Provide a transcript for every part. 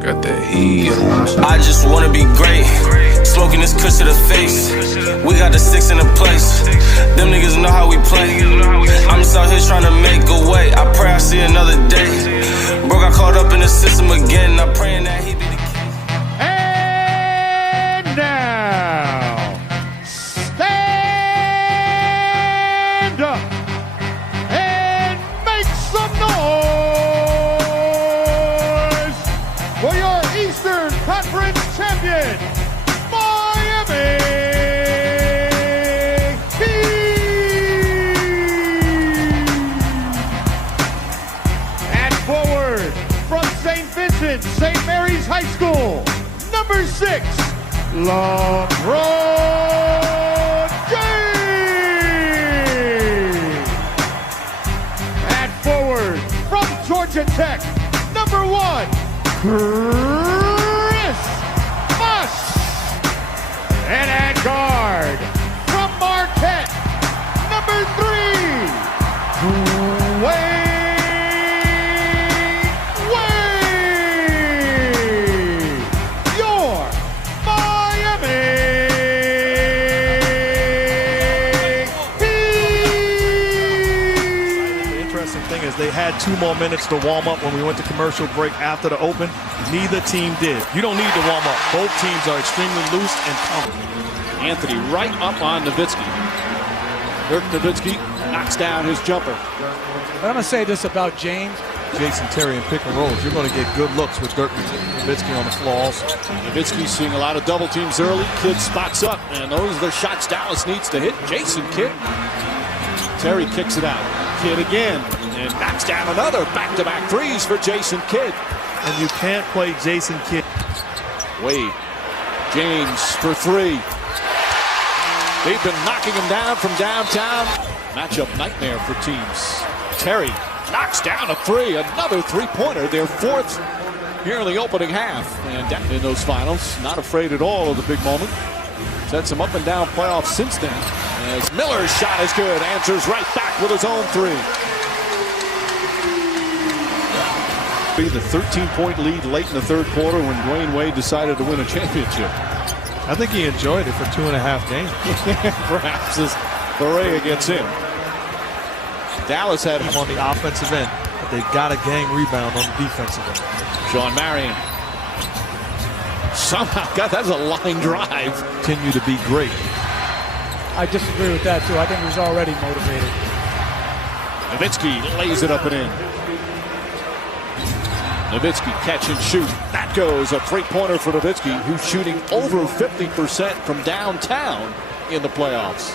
Got that heat. I just wanna be great. Smoking this kush to the face. We got the six in the place. Them niggas know how we play. I'm just out here trying to make a way. I pray I see another day. Bro got caught up in the system again. I'm praying that he be the king. And now, stand up and make some noise for your Eastern Conference champion, Miami Heat. And forward from St. Vincent, St. Mary's High School, number 6, LeBron James. And forward from Georgia Tech, number 1, Chris Bosh. And at guard from Marquette, number 3, Wade. Your Miami Heat. The interesting thing is they had 2 more minutes to warm up when we went to commercial break after the open. Neither team did. You don't need to warm up. Both teams are extremely loose and comfortable. Anthony right up on Nowitzki. Dirk Nowitzki knocks down his jumper. But I'm going to say this about James. Jason Terry and pick and rolls. You're going to get good looks with Dirk Nowitzki on the floor also. Nowitzki seeing a lot of double teams early. Kidd spots up, and those are the shots Dallas needs to hit. Jason Kidd. Terry kicks it out. Kidd again, and knocks down another back-to-back threes for Jason Kidd. And you can't play Jason Kidd. Wade. James for 3. They've been knocking him down from downtown. Matchup nightmare for teams. Terry knocks down a 3. Another three-pointer. Their 4th here in the opening half. And down in those finals. Not afraid at all of the big moment. Sets him up and down playoffs since then. As Miller's shot is good. Answers right back with his own 3. The 13-point lead late in the third quarter when Dwayne Wade decided to win a championship. I think he enjoyed it for 2.5 games. Perhaps as Barea gets in. Dallas had him on the offensive end, but they got a gang rebound on the defensive end. Sean Marion. Somehow, God, that's a line drive. Continue to be great. I disagree with that, too. I think he was already motivated. Nowitzki lays it up and in. Nowitzki catch and shoot. That goes a three-pointer for Nowitzki, who's shooting over 50% from downtown in the playoffs.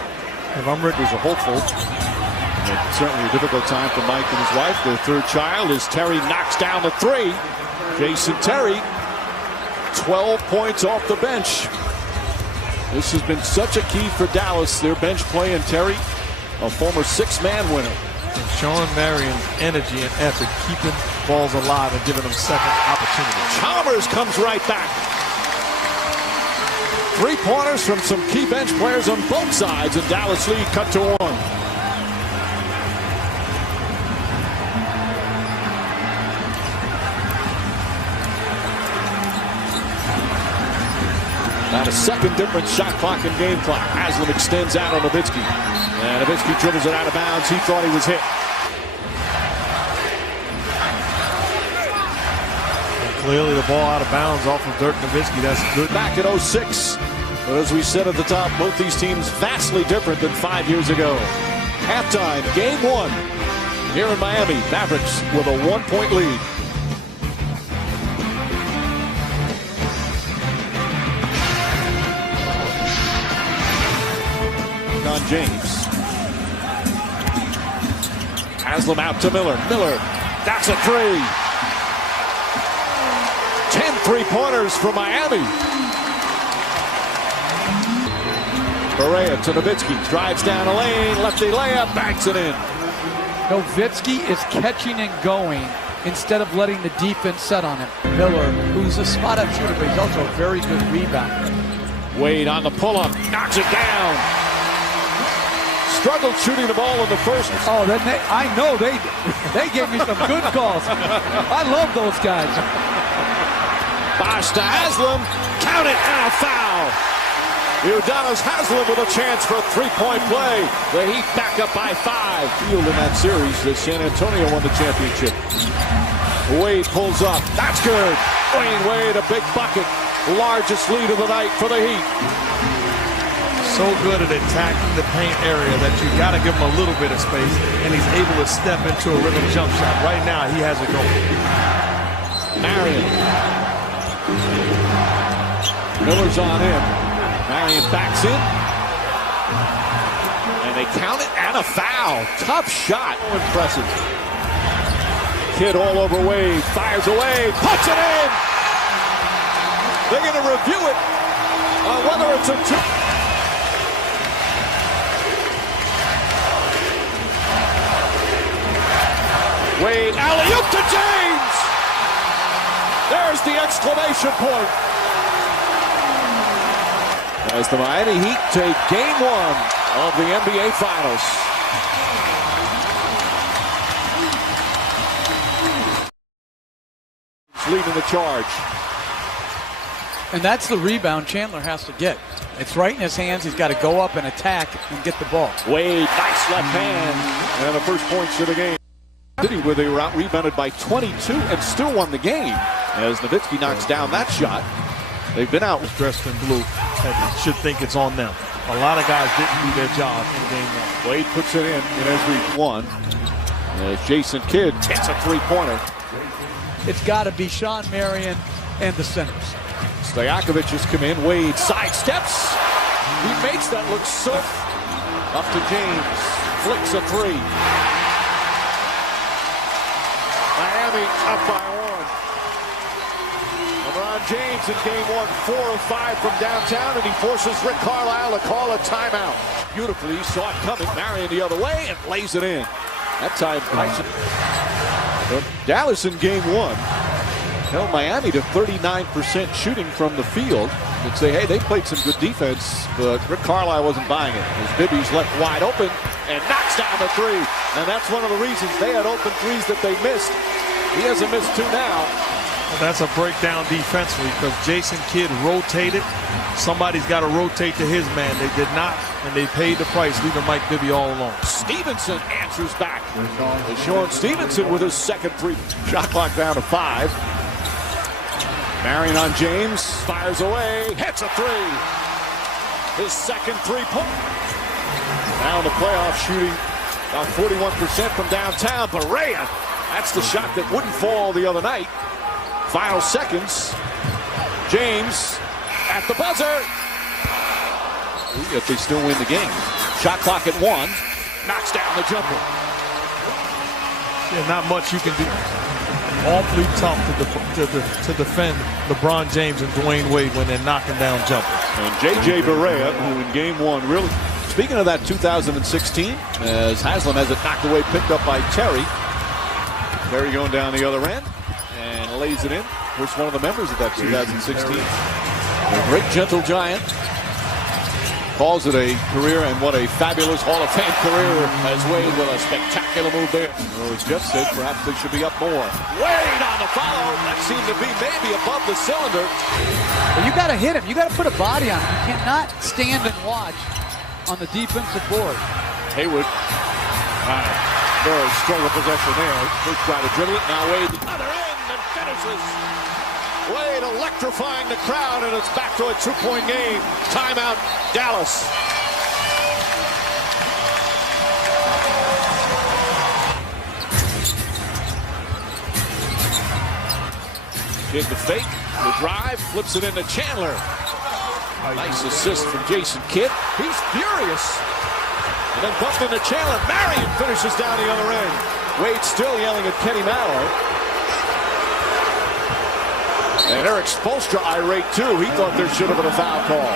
If I'm Rick, was a hopeful. And certainly a difficult time for Mike and his wife. Their third child as Terry knocks down the 3. Jason Terry, 12 points off the bench. This has been such a key for Dallas. Their bench play, and Terry, a former 6-man winner. And Sean Marion's energy and effort keeping balls alive and giving them second opportunities. Chalmers comes right back. 3-pointers from some key bench players on both sides, and Dallas lead cut to 1. About a second difference shot clock and game clock. Haslam extends out on Nowitzki. And Nowitzki dribbles it out of bounds. He thought he was hit. And clearly the ball out of bounds off of Dirk Nowitzki. That's good. Back in 06. But as we said at the top, both these teams vastly different than 5 years ago. Halftime, game 1. Here in Miami, Mavericks with a 1-point lead. On James. Haslam out to Miller. Miller, that's a 3. 10 3-pointers for Miami. Barea to Nowitzki. Drives down a lane. Lefty layup. Banks it in. Nowitzki is catching and going instead of letting the defense set on him. Miller, who's a spot-up shooter, but he's also a very good rebounder. Wade on the pull-up. Knocks it down. Struggled shooting the ball in the first. Oh, I know they gave me some good calls. I love those guys. Pass to Haslam. Count it, and a foul. Udonis Haslam with a chance for a three-point play. The Heat back up by 5. Field in that series as San Antonio won the championship. Wade pulls up. That's good. Dwayne Wade, a big bucket. Largest lead of the night for the Heat. So good at attacking the paint area that you got to give him a little bit of space, and he's able to step into a rhythm jump shot. Right now, he has it going. Marion. Miller's on in. Marion backs in. And they count it, and a foul. Tough shot. Impressive. Kid all over Wade. Fires away. Puts it in. They're going to review it on whether it's a two. Wade, alley-oop to James! There's the exclamation point. As the Miami Heat take game 1 of the NBA Finals. Leading the charge. And that's the rebound Chandler has to get. It's right in his hands. He's got to go up and attack and get the ball. Wade, nice left hand. And the first points of the game. City, where they were out rebounded by 22 and still won the game. As Nowitzki knocks down that shot. They've been out. Dressed in blue. Should think it's on them. A lot of guys didn't do their job in game 1. Wade puts it in every one. As Jason Kidd hits a three-pointer. It's got to be Sean Marion and the centers. Stojakovic has come in. Wade sidesteps. He makes that look so. Up to James. Flicks a three. Miami up by 1. LeBron James in game 1, 4 of 5 from downtown, and he forces Rick Carlisle to call a timeout. Beautifully, he saw it coming. Marion the other way and lays it in. That time, Dallas in game 1 held Miami to 39% shooting from the field. You'd say, hey, they played some good defense, but Rick Carlisle wasn't buying it. As Bibby's left wide open and knocks down the three. And that's one of the reasons they had open threes that they missed. He hasn't missed 2 now. Well, that's a breakdown defensively because Jason Kidd rotated. Somebody's got to rotate to his man. They did not, and they paid the price, leaving Mike Bibby all alone. Stevenson answers back. Sean Stevenson with his second three. Shot clock down to 5. Marion on James. Fires away. Hits a three. His second three-point. Now in the playoff shooting about 41% from downtown. Barea. That's the shot that wouldn't fall the other night. Final seconds. James at the buzzer. Yet they still win the game. Shot clock at 1. Knocks down the jumper. Yeah, not much you can do. Awfully tough to defend LeBron James and Dwayne Wade when they're knocking down jumpers. And J.J. Barea, who in game 1 really... Speaking of that 2016, as Haslam has it knocked away, picked up by Terry. Terry going down the other end and lays it in. First one of the members of that 2016. A great gentle giant. Calls it a career, and what a fabulous Hall of Fame career as Wade with a spectacular move there. Or as Jeff said, perhaps they should be up more. Wade on the follow. That seemed to be maybe above the cylinder. But you got to hit him. You got to put a body on him. You cannot stand and watch on the defensive board. Hayward. Very struggle possession there. First try to dribble it. Now Wade the other end and finishes. Wade electrifying the crowd, and it's back to a 2-point game. Timeout, Dallas. Did the fake, the drive, flips it into Chandler. Nice assist from Jason Kidd. He's furious. And then bumped into Chandler. Marion finishes down the other end. Wade still yelling at Kenny Mallow. And Eric Spoelstra irate too. He thought there should have been a foul call.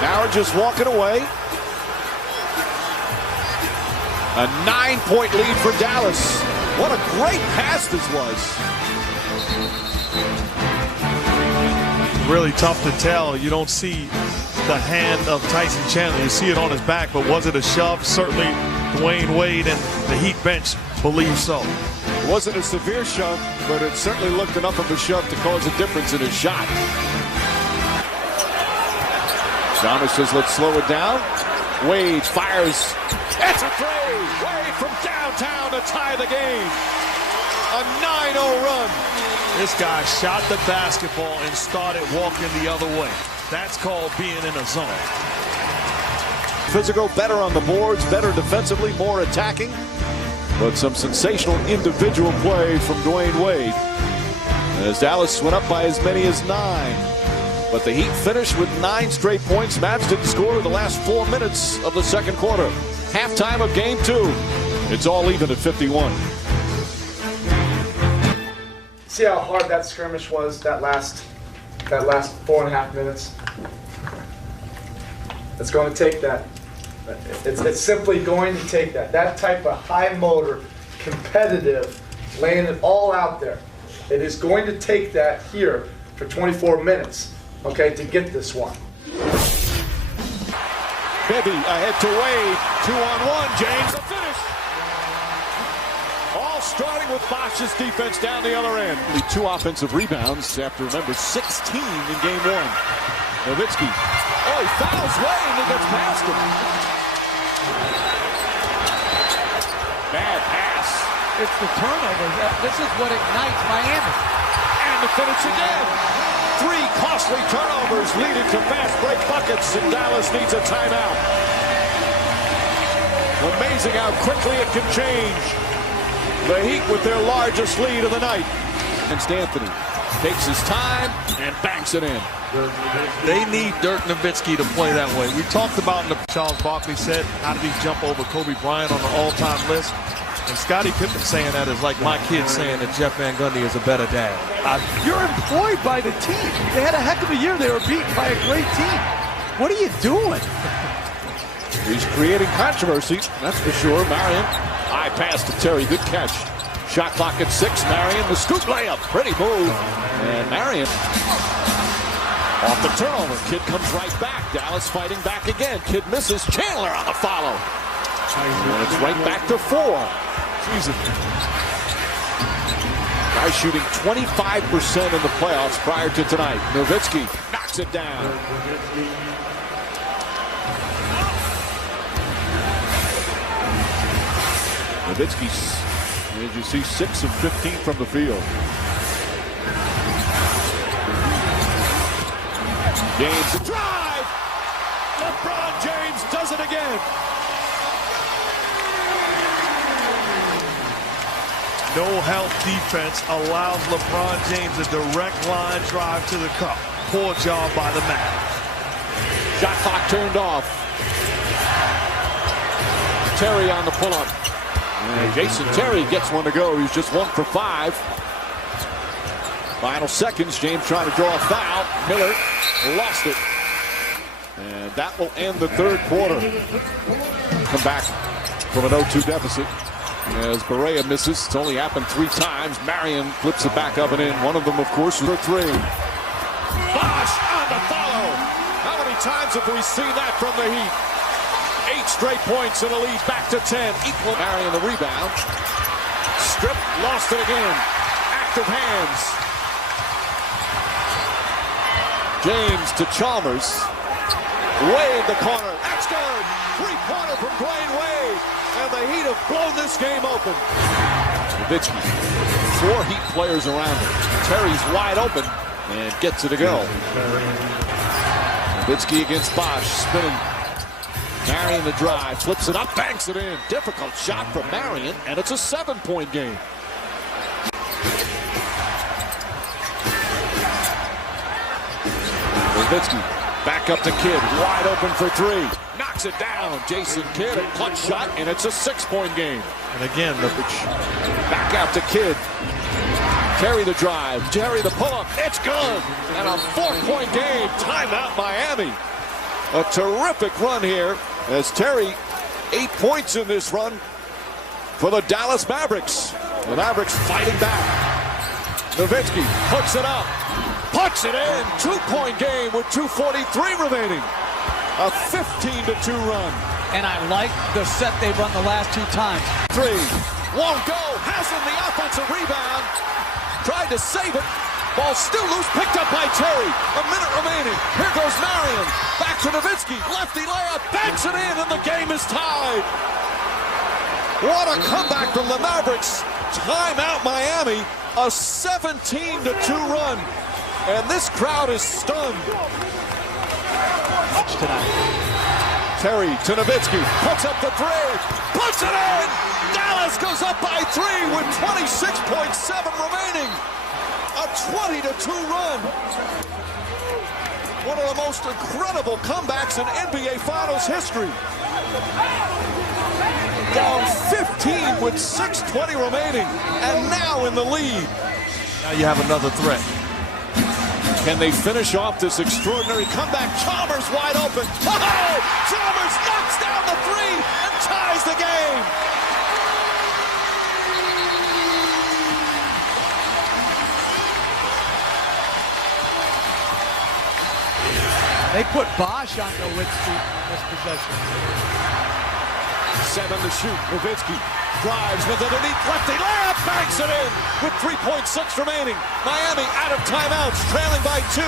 Now just walking away. A 9-point lead for Dallas. What a great pass this was. Really tough to tell. You don't see the hand of Tyson Chandler. You see it on his back, but was it a shove? Certainly Dwayne Wade and the Heat bench believe so. It wasn't a severe shove, but it certainly looked enough of a shove to cause a difference in his shot. Giannis says, let's slow it down. Wade fires. It's a three. Wade from downtown to tie the game. A 9-0 run. This guy shot the basketball and started walking the other way. That's called being in a zone. Physical, better on the boards, better defensively, more attacking. But some sensational individual play from Dwayne Wade. As Dallas went up by as many as 9. But the Heat finished with 9 straight points. Mavs didn't score in the last 4 minutes of the second quarter. Halftime of game 2. It's all even at 51. See how hard that skirmish was, that last 4.5 minutes? It's going to take that. It's simply going to take that. That type of high motor, competitive, laying it all out there. It is going to take that here for 24 minutes, okay, to get this one. Bibby ahead to Wade. 2-on-1. James, the finish. All starting with Bosch's defense down the other end. The 2 offensive rebounds after, remember, 16 in game 1. Nowitzki. Oh, he fouls Wade and gets past him. Bad pass. It's the turnover. This is what ignites Miami. And the finish again. 3 costly turnovers leading to fast break buckets, and Dallas needs a timeout. Amazing how quickly it can change. The Heat with their largest lead of the night. And Anthony takes his time and banks it in. They need Dirk Nowitzki to play that way. We talked about, Charles Barkley said, how did he jump over Kobe Bryant on the all-time list? And Scottie Pippen saying that is like my kid saying that Jeff Van Gundy is a better dad. You're employed by the team. They had a heck of a year. They were beaten by a great team. What are you doing? He's creating controversy, that's for sure. Marion, high pass to Terry, good catch. Shot clock at 6. Marion, the scoop layup, pretty move. And Marion off the turnover. Kidd comes right back. Dallas fighting back again. Kidd misses. Chandler on the follow. And it's right back to 4. Jesus. Guy shooting 25% in the playoffs prior to tonight. Nowitzki knocks it down. Nowitzki, as you see, 6 of 15 from the field. James, the drive! LeBron James does it again. No help defense allows LeBron James a direct line drive to the cup. Poor job by the Mavs. Shot clock turned off. Terry on the pull-up. And Jason Terry gets one to go. He's just 1 for 5. Final seconds. James trying to draw a foul. Miller lost it. And that will end the third quarter. Come back from an 0-2 deficit. As Barea misses, it's only happened 3 times. Marion flips it back up and in. One of them, of course, for 3. Bosch on the follow. How many times have we seen that from the Heat? 8 straight points and a lead back to 10. Equal. Marion the rebound. Strip, lost it again. Active hands. James to Chalmers. Wade the corner. That's good. 3-pointer from Dwayne Wade. And the Heat have blown this game open. Nowitzki, 4 Heat players around him. Terry's wide open and gets it to go. Nowitzki against Bosch, spinning. Marion the drive, flips it up, banks it in. Difficult shot from Marion, and it's a 7-point game. Nowitzki back up to Kidd, wide open for 3. Knocks it down. Jason Kidd, a clutch shot, and it's a 6-point game. And again, the back out to Kidd. Terry the drive. Terry the pull-up. It's good. And a 4-point game. Timeout Miami. A terrific run here as Terry, 8 points in this run for the Dallas Mavericks. The Mavericks fighting back. Nowitzki hooks it up. Puts it in. 2-point game with 2:43 remaining. A 15-2 run. And I like the set they've run the last 2 times. 3. Won't go. Hasn't the offensive rebound. Tried to save it. Ball still loose. Picked up by Terry. A minute remaining. Here goes Marion. Back to Nowitzki. Lefty layup. Banks it in, and the game is tied. What a comeback from the Mavericks. Timeout Miami. A 17-2 run. And this crowd is stunned. Terry to Nowitzki. Puts up the three. Puts it in. Dallas goes up by 3 with 26.7 remaining. A 20-2 run. One of the most incredible comebacks in NBA Finals history. Down 15 with 6:20 remaining, and now in the lead. Now you have another threat. Can they finish off this extraordinary comeback? Chalmers wide open. Oh! Chalmers knocks down the three and ties the game. They put Bosh on Nowitzki in this possession. 7 to shoot. Nowitzki drives with it underneath lefty layup, banks it in with 3.6 remaining. Miami out of timeouts, trailing by 2.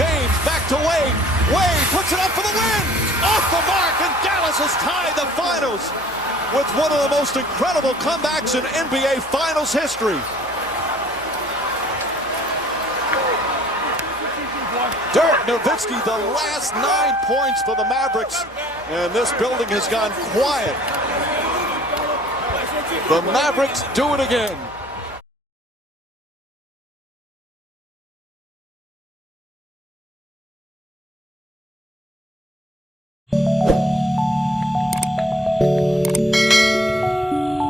James back to Wade. Wade puts it up for the win. Off the mark, and Dallas has tied the finals with one of the most incredible comebacks in NBA Finals history. Dirk Nowitzki, the last 9 points for the Mavericks, and this building has gone quiet. The Mavericks do it again.